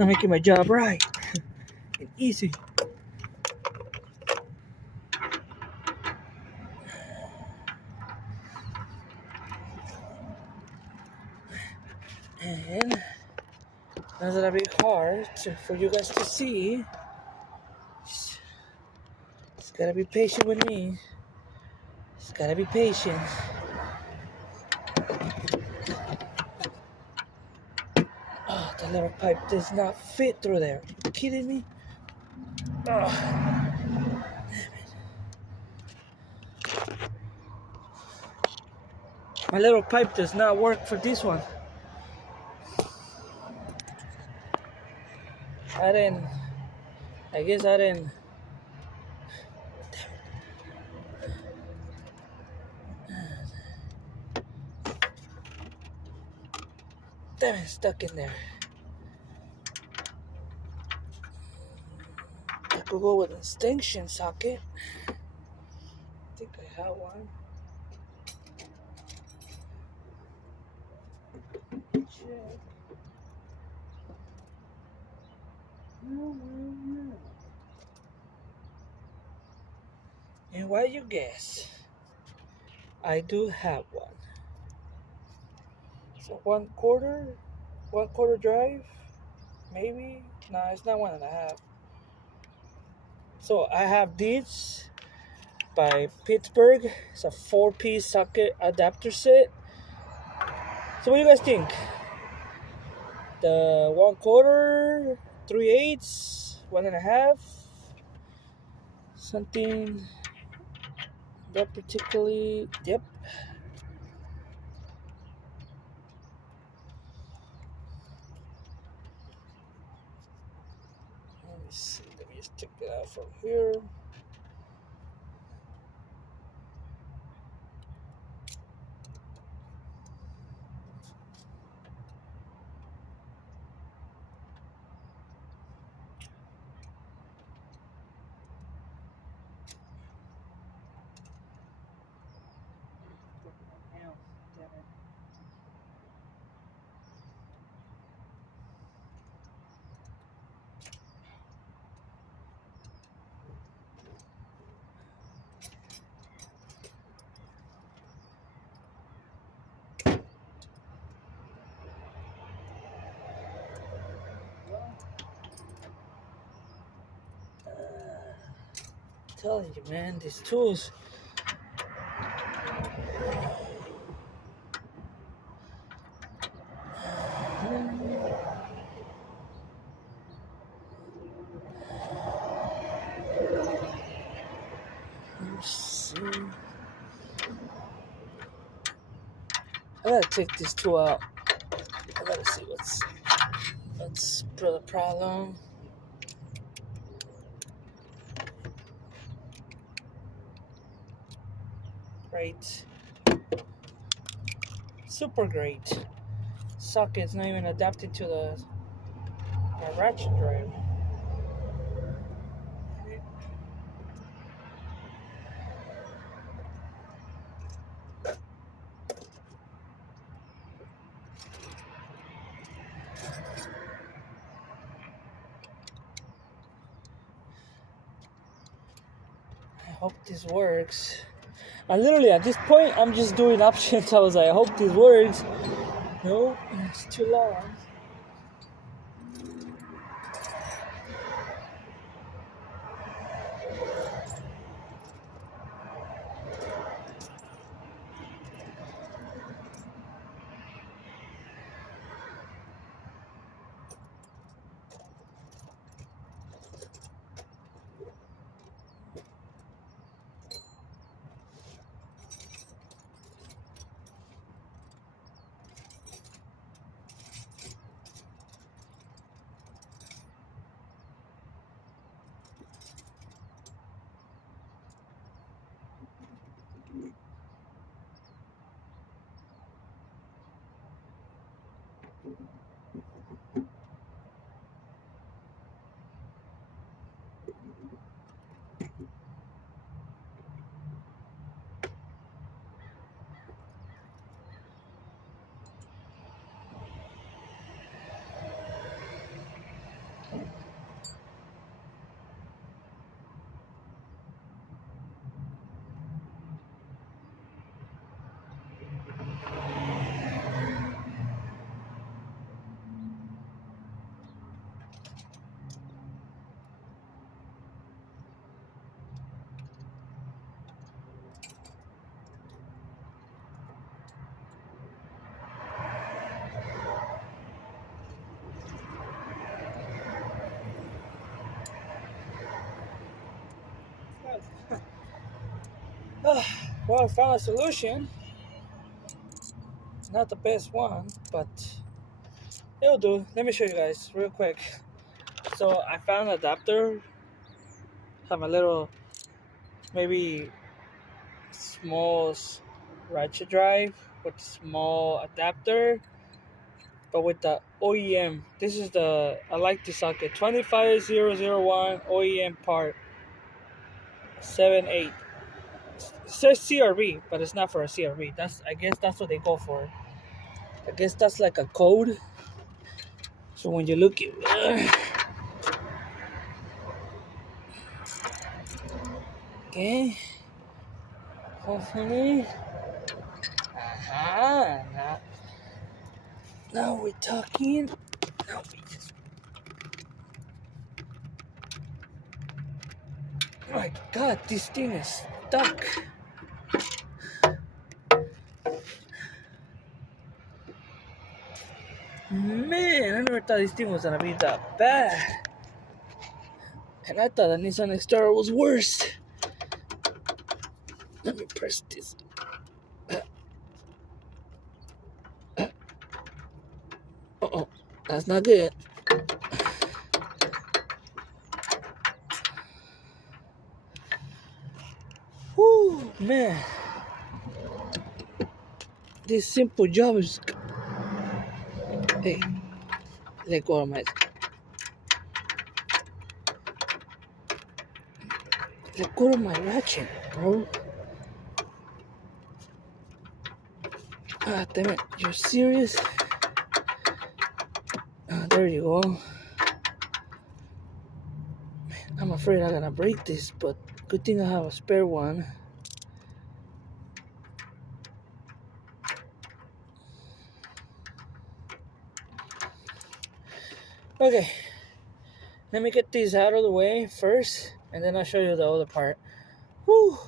I'm making my job right and easy. And that's gonna be hard for you guys to see. Just gotta be patient with me. Just gotta be patient. Oh, the little pipe does not fit through there. Are you kidding me? Oh. My little pipe does not work for this one. I guess I didn't. Damn it, stuck in there. I could go with an extension socket. I think I have one. Check. No. And why you guess? I do have one. So 1/4 drive, maybe. No, it's not 1.5. So I have this by Pittsburgh. It's a 4-piece socket adapter set. So what do you guys think? The 1/4, 3/8, 1.5, something that particularly. Yep. Let me see. Let me just take it out from here. Telling you, man, these tools. Let's see. I gotta take this tool out. I gotta see what's the problem. Great. Super great. Socket's not even adapted to my ratchet drive. I hope this works. Literally at this point, I'm just doing options. I was like, I hope this works. No, it's too long. Well, I found a solution. Not the best one, but it'll do. Let me show you guys real quick. So I found an adapter. Have a little, maybe small ratchet drive with small adapter, but with the OEM. This is the, I like the socket, 25001 OEM part 78. It says CRV, but it's not for a CRV. I guess that's what they go for. I guess that's like a code. So when you look at, okay, hopefully, now we're talking. Now we just, oh my God, this thing is stuck. Man, I never thought this thing was gonna be that bad. And I thought the Nissan Xterra was worse. Let me press this. Uh-oh, that's not good. Whew, man. This simple job is... Hey, let go of my... Let go of my ratchet, bro. Ah, damn it. You're serious? There you go. Man, I'm afraid I'm gonna break this, but good thing I have a spare one. Okay. Let me get these out of the way first, and then I'll show you the other part. Whew.